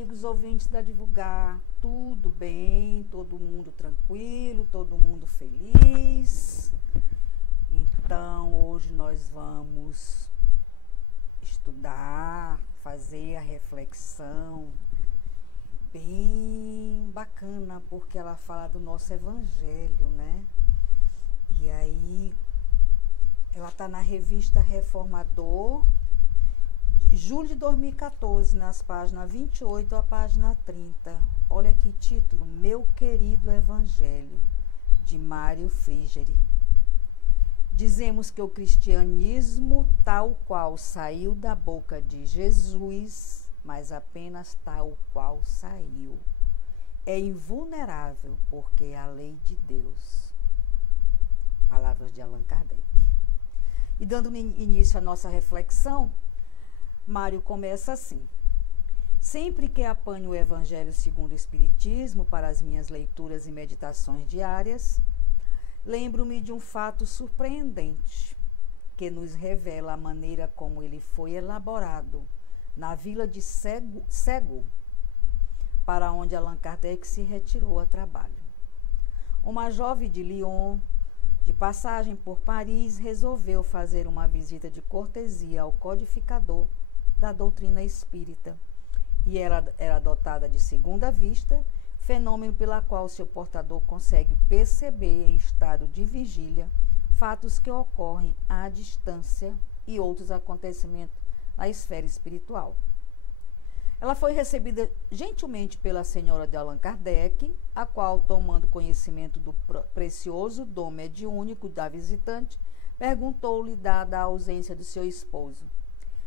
amigos ouvintes da Divulgar. Tudo bem? Todo mundo tranquilo? Todo mundo feliz? Então, hoje nós vamos estudar, fazer a reflexão bem bacana, porque ela fala do nosso evangelho, né? E aí, ela está na revista Reformador, julho de 2014, nas páginas 28 à página 30. Olha que título: Meu Querido Evangelho, de Mário Frigeri. Dizemos que o cristianismo, tal qual saiu da boca de Jesus, mas apenas tal qual saiu, é invulnerável, porque é a lei de Deus. Palavras de Allan Kardec. E dando início à nossa reflexão, Mário começa assim: sempre que apanho o Evangelho segundo o Espiritismo para as minhas leituras e meditações diárias, lembro-me de um fato surpreendente que nos revela a maneira como ele foi elaborado na vila de Ségou, para onde Allan Kardec se retirou a trabalho. Uma jovem de Lyon, de passagem por Paris, resolveu fazer uma visita de cortesia ao codificador da doutrina espírita, e ela era dotada de segunda vista, fenômeno pela qual seu portador consegue perceber em estado de vigília fatos que ocorrem à distância e outros acontecimentos na esfera espiritual. Ela foi recebida gentilmente pela senhora de Allan Kardec, a qual, tomando conhecimento do precioso dom mediúnico da visitante, perguntou-lhe, dada a ausência de seu esposo,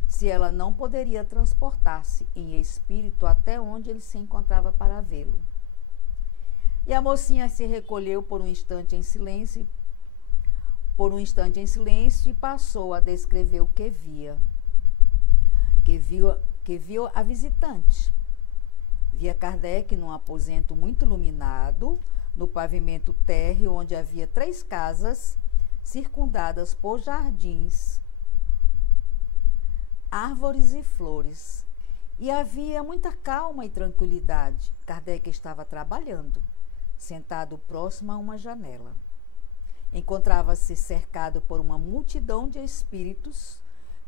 se ela não poderia transportar-se em espírito até onde ele se encontrava para vê-lo. E a mocinha se recolheu por um instante em silêncio e passou a descrever o que via. Que viu a visitante. Via Kardec num aposento muito iluminado, no pavimento térreo, onde havia 3 casas circundadas por jardins, árvores e flores. E havia muita calma e tranquilidade. Kardec estava trabalhando, sentado próximo a uma janela. Encontrava-se cercado por uma multidão de espíritos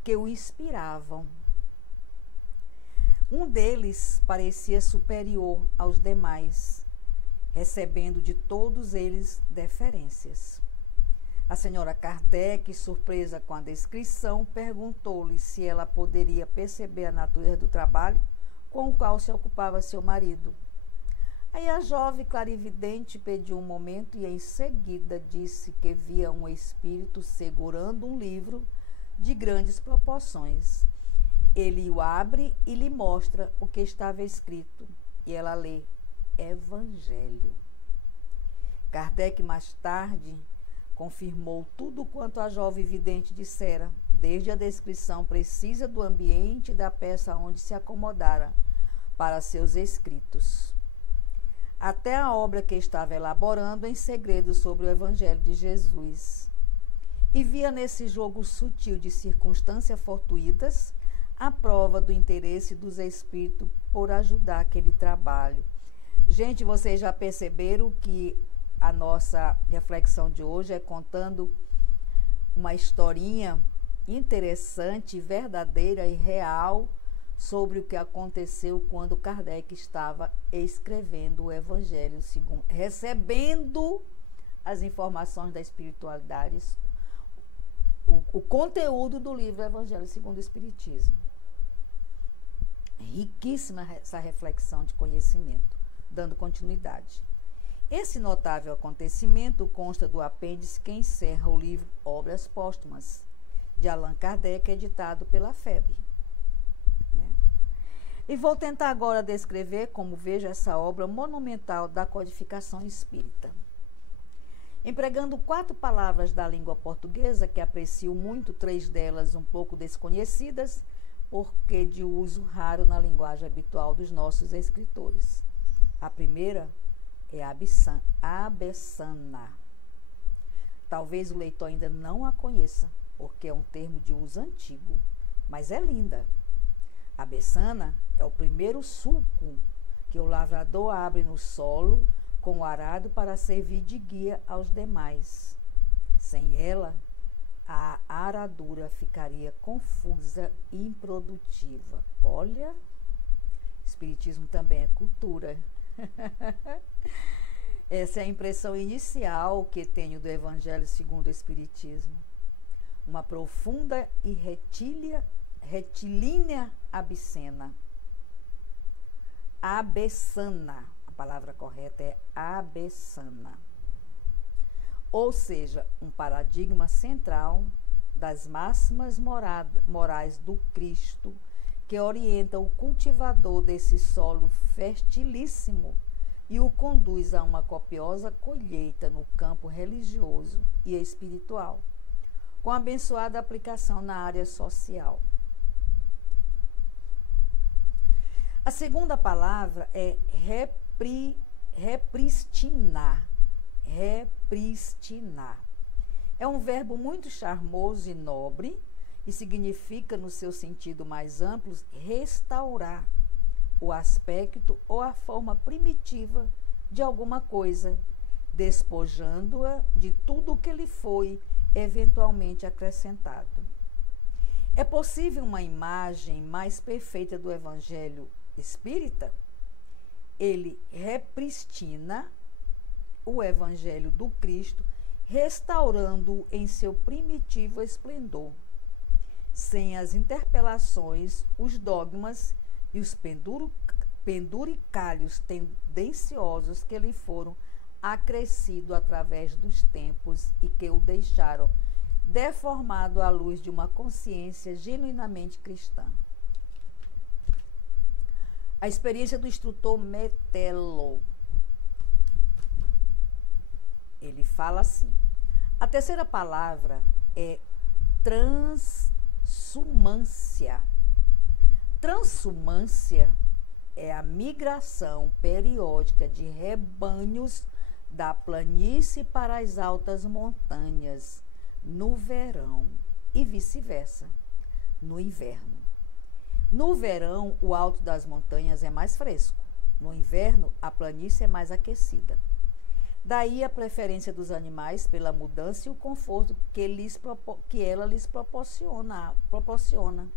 que o inspiravam. Um deles parecia superior aos demais, recebendo de todos eles deferências. A senhora Kardec, surpresa com a descrição, perguntou-lhe se ela poderia perceber a natureza do trabalho com o qual se ocupava seu marido. Aí a jovem clarividente pediu um momento e em seguida disse que via um espírito segurando um livro de grandes proporções. Ele o abre e lhe mostra o que estava escrito, e ela lê: Evangelho. Kardec mais tarde confirmou tudo quanto a jovem vidente dissera, desde a descrição precisa do ambiente e da peça onde se acomodara para seus escritos, até a obra que estava elaborando em segredo sobre o Evangelho de Jesus. E via nesse jogo sutil de circunstâncias fortuitas a prova do interesse dos espíritos por ajudar aquele trabalho. Gente, vocês já perceberam que a nossa reflexão de hoje é contando uma historinha interessante, verdadeira e real sobre o que aconteceu quando Kardec estava escrevendo o Evangelho segundo, recebendo as informações da espiritualidade, o conteúdo do livro Evangelho segundo o Espiritismo. É riquíssima essa reflexão de conhecimento, dando continuidade. Esse notável acontecimento consta do apêndice que encerra o livro Obras Póstumas, de Allan Kardec, editado pela FEB. Né? E vou tentar agora descrever como vejo essa obra monumental da codificação espírita. Empregando 4 palavras da língua portuguesa, que aprecio muito, 3 delas um pouco desconhecidas, porque de uso raro na linguagem habitual dos nossos escritores. A primeira é Abessana. Talvez o leitor ainda não a conheça, porque é um termo de uso antigo, mas é linda. A bessana é o primeiro sulco que o lavrador abre no solo com o arado para servir de guia aos demais. Sem ela, a aradura ficaria confusa e improdutiva. Olha, espiritismo também é cultura. Essa é a impressão inicial que tenho do Evangelho segundo o Espiritismo. Uma profunda e retilínea abscena. Abessana. A palavra correta é abessana. Ou seja, um paradigma central das máximas morais do Cristo que orienta o cultivador desse solo fertilíssimo e o conduz a uma copiosa colheita no campo religioso e espiritual, com abençoada aplicação na área social. A segunda palavra é repristinar. Repristinar. É um verbo muito charmoso e nobre e significa, no seu sentido mais amplo, restaurar o aspecto ou a forma primitiva de alguma coisa, despojando-a de tudo o que lhe foi eventualmente acrescentado. É possível uma imagem mais perfeita do Evangelho espírita? Ele repristina o Evangelho do Cristo, restaurando-o em seu primitivo esplendor, sem as interpelações, os dogmas e os penduricalhos tendenciosos que lhe foram acrescidos através dos tempos e que o deixaram deformado à luz de uma consciência genuinamente cristã. A experiência do instrutor Metelo. Ele fala assim: a terceira palavra é transumância. Transumância é a migração periódica de rebanhos da planície para as altas montanhas no verão e vice-versa, no inverno. No verão, o alto das montanhas é mais fresco. No inverno, a planície é mais aquecida. Daí a preferência dos animais pela mudança e o conforto que ela lhes proporciona.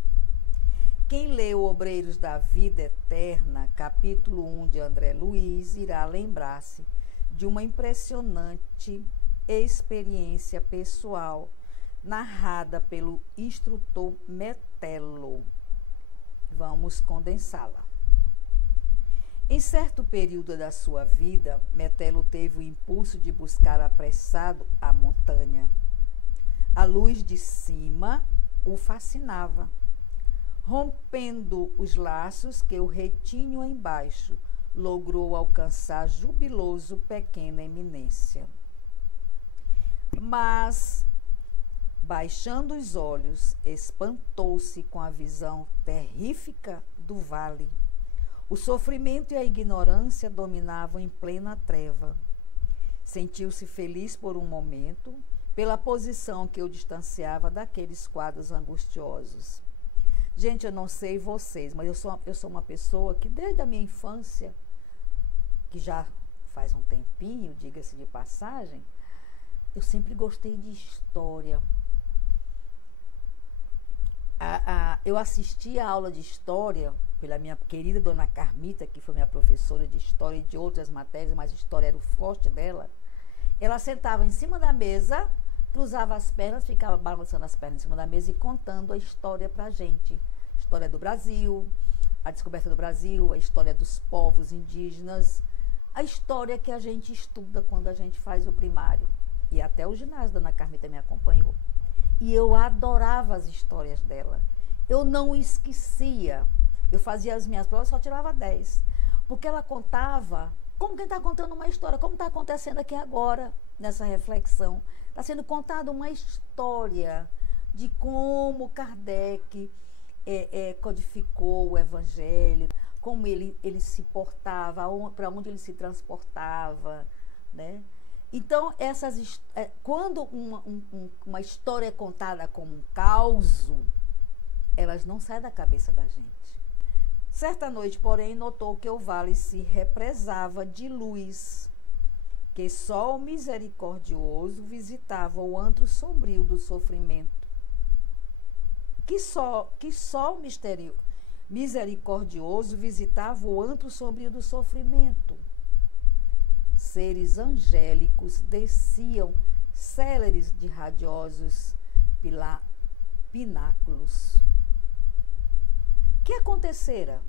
Quem leu Obreiros da Vida Eterna, capítulo 1 de André Luiz, irá lembrar-se de uma impressionante experiência pessoal narrada pelo instrutor Metelo. Vamos condensá-la. Em certo período da sua vida, Metelo teve o impulso de buscar apressado a montanha. A luz de cima o fascinava, rompendo os laços que o retinham embaixo, logrou alcançar jubiloso pequena eminência. Mas, baixando os olhos, espantou-se com a visão terrífica do vale. O sofrimento e a ignorância dominavam em plena treva. Sentiu-se feliz por um momento, pela posição que o distanciava daqueles quadros angustiosos. Gente, eu não sei vocês, mas eu sou uma pessoa que desde a minha infância, que já faz um tempinho, diga-se de passagem, eu sempre gostei de história. Eu assisti a aula de história pela minha querida dona Carmita, que foi minha professora de história e de outras matérias, mas história era o forte dela. Ela sentava em cima da mesa, cruzava as pernas, ficava balançando as pernas em cima da mesa e contando a história pra gente. História do Brasil, a descoberta do Brasil, a história dos povos indígenas, a história que a gente estuda quando a gente faz o primário. E até o ginásio, dona Carmita me acompanhou. E eu adorava as histórias dela. Eu não esquecia. Eu fazia as minhas provas e só tirava 10. Porque ela contava como quem está contando uma história, como está acontecendo aqui agora, nessa reflexão. Está sendo contada uma história de como Kardec codificou o Evangelho, como ele se portava, para onde ele se transportava, né? Então, quando uma história é contada como um caos, elas não saem da cabeça da gente. Certa noite, porém, notou que o vale se represava de luz, que só o misericordioso visitava o antro sombrio do sofrimento. Que só o misericordioso visitava o antro sombrio do sofrimento. Seres angélicos desciam céleres de radiosos pináculos. Que acontecera?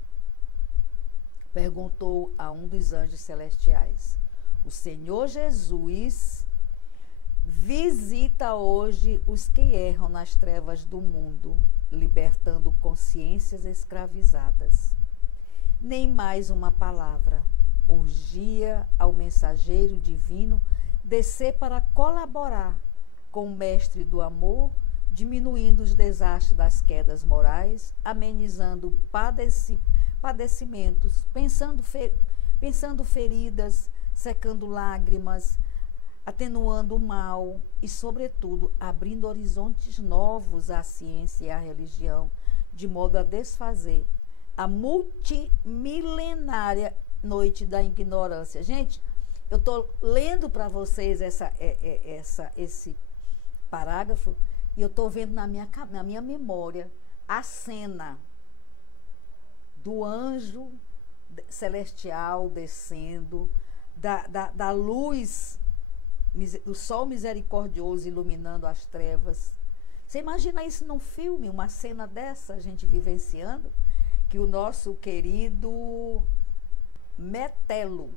Perguntou a um dos anjos celestiais. O Senhor Jesus visita hoje os que erram nas trevas do mundo, libertando consciências escravizadas. Nem mais uma palavra. Urgia ao mensageiro divino descer para colaborar com o mestre do amor, diminuindo os desastres das quedas morais, amenizando padecimentos, pensando feridas, secando lágrimas, atenuando o mal e, sobretudo, abrindo horizontes novos à ciência e à religião, de modo a desfazer a multimilenária noite da ignorância. Gente, eu estou lendo para vocês esse parágrafo e eu estou vendo na minha memória a cena do anjo celestial descendo, da luz, do sol misericordioso iluminando as trevas. Você imagina isso num filme, uma cena dessa, a gente vivenciando, que o nosso querido Metelo,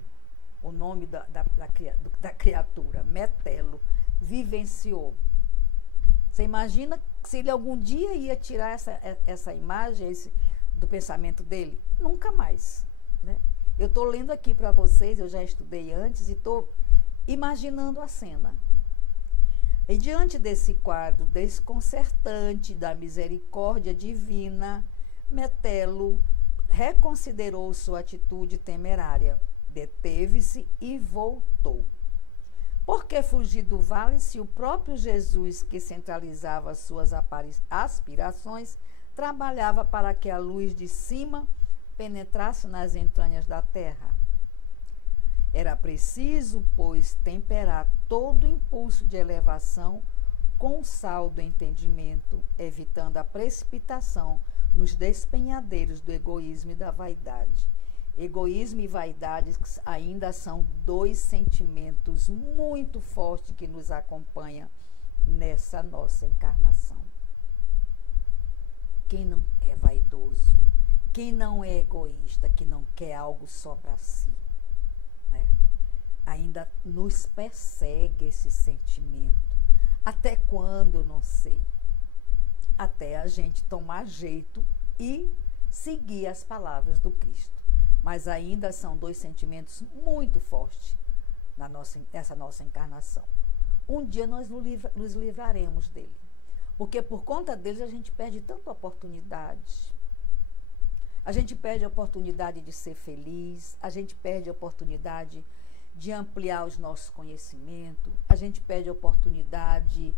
o nome da criatura, Metelo, vivenciou. Você imagina se ele algum dia ia tirar essa imagem do pensamento dele? Nunca mais, né? Eu estou lendo aqui para vocês, eu já estudei antes e estou imaginando a cena. E diante desse quadro desconcertante da misericórdia divina, Metelo reconsiderou sua atitude temerária, deteve-se e voltou. Por que fugir do vale se o próprio Jesus, que centralizava suas aspirações, trabalhava para que a luz de cima penetrasse nas entranhas da terra? Era preciso, pois, temperar todo impulso de elevação com o sal do entendimento, evitando a precipitação nos despenhadeiros do egoísmo e da vaidade. Egoísmo e vaidade ainda são dois sentimentos muito fortes que nos acompanham nessa nossa encarnação. Quem não é vaidoso, quem não é egoísta, que não quer algo só para si, né? Ainda nos persegue esse sentimento. Até quando, não sei. Até a gente tomar jeito e seguir as palavras do Cristo. Mas ainda são dois sentimentos muito fortes nessa nossa encarnação. Um dia nós nos livraremos dele. Porque por conta deles a gente perde tanta oportunidade. A gente perde a oportunidade de ser feliz, a gente perde a oportunidade de ampliar os nossos conhecimentos, a gente perde a oportunidade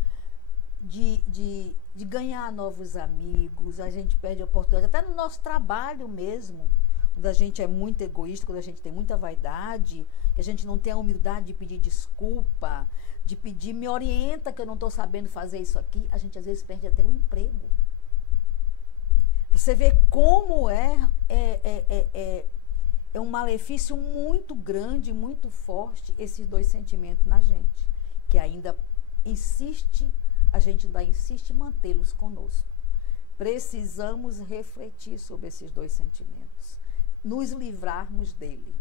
de ganhar novos amigos, a gente perde a oportunidade, até no nosso trabalho mesmo, quando a gente é muito egoísta, quando a gente tem muita vaidade, que a gente não tem a humildade de pedir desculpa, de pedir, me orienta que eu não estou sabendo fazer isso aqui, a gente às vezes perde até o emprego. Você vê como é um malefício muito grande, muito forte, esses dois sentimentos na gente, que ainda a gente ainda insiste em mantê-los conosco. Precisamos refletir sobre esses dois sentimentos, nos livrarmos dele.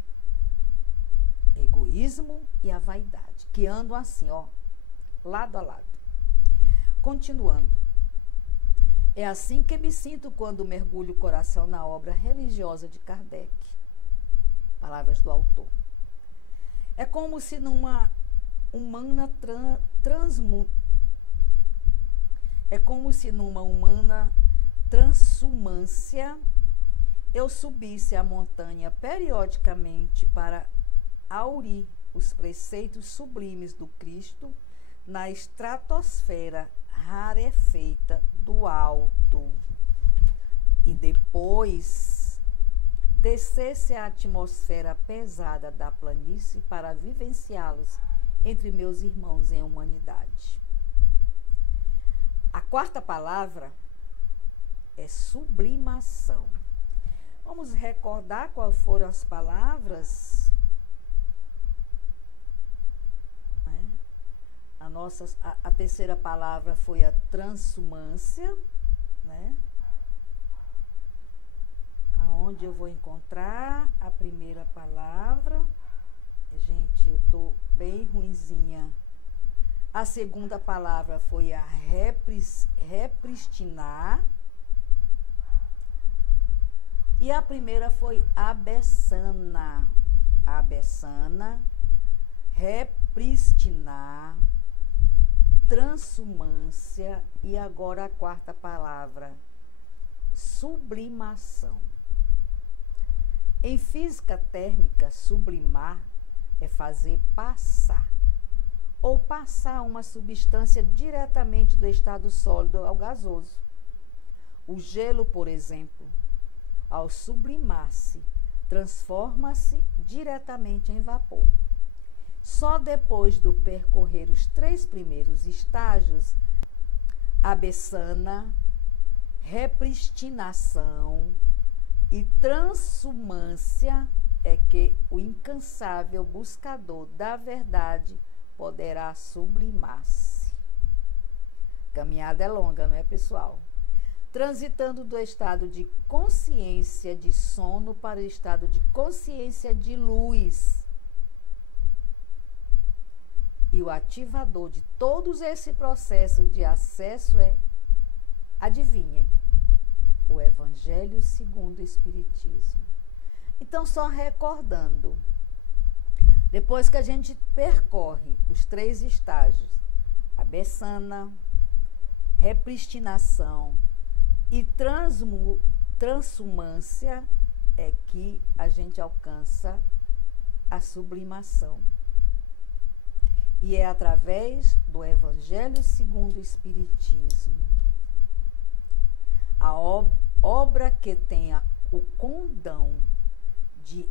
Egoísmo e a vaidade, que andam assim, ó, lado a lado. Continuando. É assim que me sinto quando mergulho o coração na obra religiosa de Kardec. Palavras do autor. É como se numa humana transumância eu subisse a montanha periodicamente para aurir os preceitos sublimes do Cristo na estratosfera rarefeita do alto. E depois descesse a atmosfera pesada da planície para vivenciá-los entre meus irmãos em humanidade. A quarta palavra é sublimação. Vamos recordar quais foram as palavras? A terceira palavra foi a transumância, né? Aonde eu vou encontrar a primeira palavra? Gente, eu tô bem ruinzinha. A segunda palavra foi a repristinar. E a primeira foi abessana. Abessana, repristinar, transumância e agora a quarta palavra, sublimação. Em física térmica, sublimar é fazer passar ou passar uma substância diretamente do estado sólido ao gasoso. O gelo, por exemplo, ao sublimar-se, transforma-se diretamente em vapor. Só depois de percorrer os 3 primeiros estágios, abessana, repristinação e transumância, é que o incansável buscador da verdade poderá sublimar-se. Caminhada é longa, não é, pessoal? Transitando do estado de consciência de sono para o estado de consciência de luz. E o ativador de todos esse processo de acesso é, adivinhem, o Evangelho segundo o Espiritismo. Então, só recordando, depois que a gente percorre os 3 estágios, abessana, repristinação e transumância, é que a gente alcança a sublimação. E é através do Evangelho segundo o Espiritismo. A obra que tem o condão de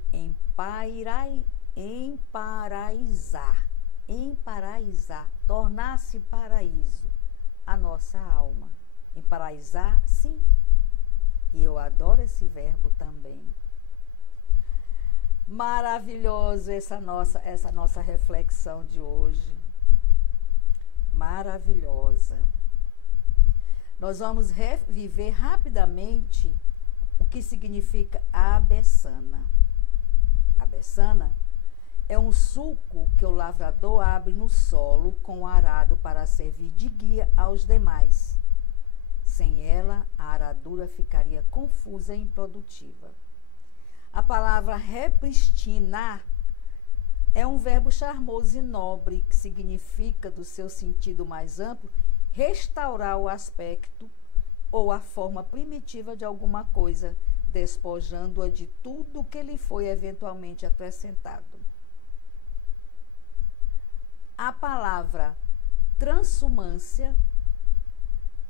emparaizar, tornar-se paraíso a nossa alma. Emparaizar, sim. E eu adoro esse verbo também. Maravilhoso essa nossa reflexão de hoje. Maravilhosa. Nós vamos reviver rapidamente o que significa abessana. Abessana é um sulco que o lavrador abre no solo com o arado para servir de guia aos demais. Sem ela, a aradura ficaria confusa e improdutiva. A palavra repristinar é um verbo charmoso e nobre que significa, do seu sentido mais amplo, restaurar o aspecto ou a forma primitiva de alguma coisa, despojando-a de tudo que lhe foi eventualmente acrescentado. A palavra transumância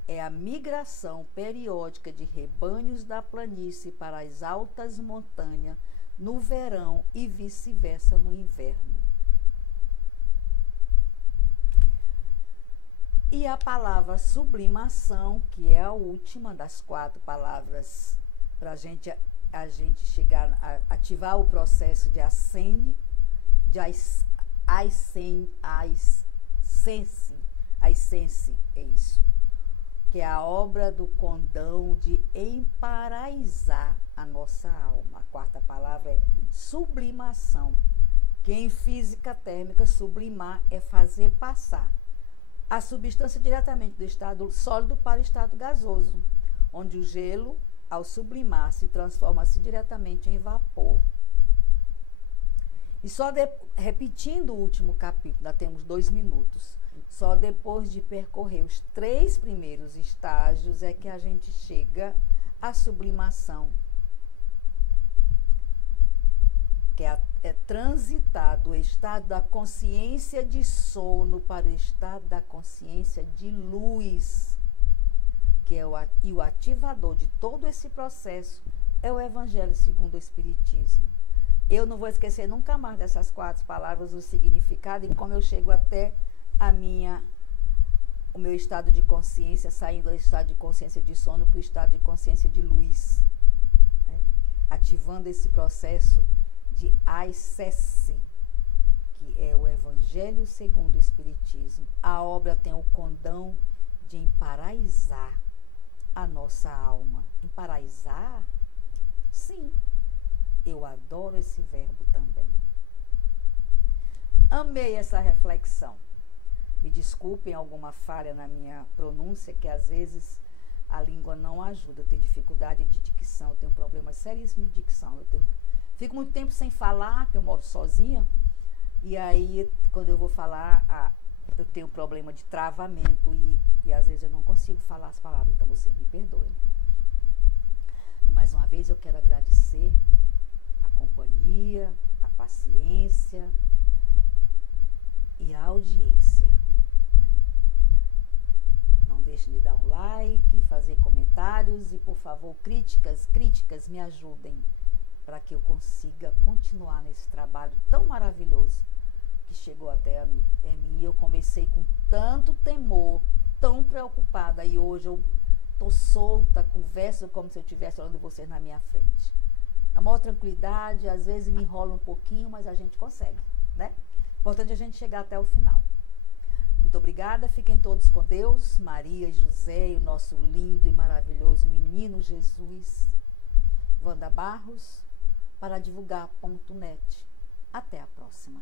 é a migração periódica de rebanhos da planície para as altas montanhas no verão e vice-versa no inverno. E a palavra sublimação, que é a última das 4 palavras, para a gente chegar a ativar o processo de ascende, de ascense, é isso. Que é a obra do condão de emparaizar a nossa alma. A 4ª palavra é sublimação, que em física térmica sublimar é fazer passar a substância diretamente do estado sólido para o estado gasoso, onde o gelo, ao sublimar-se, transforma-se diretamente em vapor. E só repetindo o último capítulo, ainda temos 2 minutos, só depois de percorrer os 3 primeiros estágios é que a gente chega à sublimação, que é transitar do estado da consciência de sono para o estado da consciência de luz, que é o ativador de todo esse processo é o Evangelho segundo o Espiritismo. Eu não vou esquecer nunca mais dessas 4 palavras, o significado e como eu chego até o meu estado de consciência, saindo do estado de consciência de sono para o estado de consciência de luz, né? Ativando esse processo de AICESSE, que é o Evangelho segundo o Espiritismo. A obra tem o condão de emparaizar a nossa alma. Emparaizar? Sim, eu adoro esse verbo também. Amei essa reflexão. Me desculpem alguma falha na minha pronúncia, que às vezes a língua não ajuda. Eu tenho dificuldade de dicção, eu tenho problemas seríssimos de dicção. Fico muito tempo sem falar, que eu moro sozinha, e aí quando eu vou falar, eu tenho problema de travamento e às vezes eu não consigo falar as palavras, então vocês me perdoem. E mais uma vez eu quero agradecer a companhia, a paciência e a audiência. Não deixem de dar um like, fazer comentários e, por favor, críticas me ajudem para que eu consiga continuar nesse trabalho tão maravilhoso que chegou até a mim. Eu comecei com tanto temor, tão preocupada e hoje eu estou solta, converso como se eu estivesse olhando vocês na minha frente. A maior tranquilidade, às vezes me enrola um pouquinho, mas a gente consegue, né? Importante a gente chegar até o final. Muito obrigada, fiquem todos com Deus, Maria e José e o nosso lindo e maravilhoso menino Jesus. Wanda Barros, para divulgar.net. Até a próxima.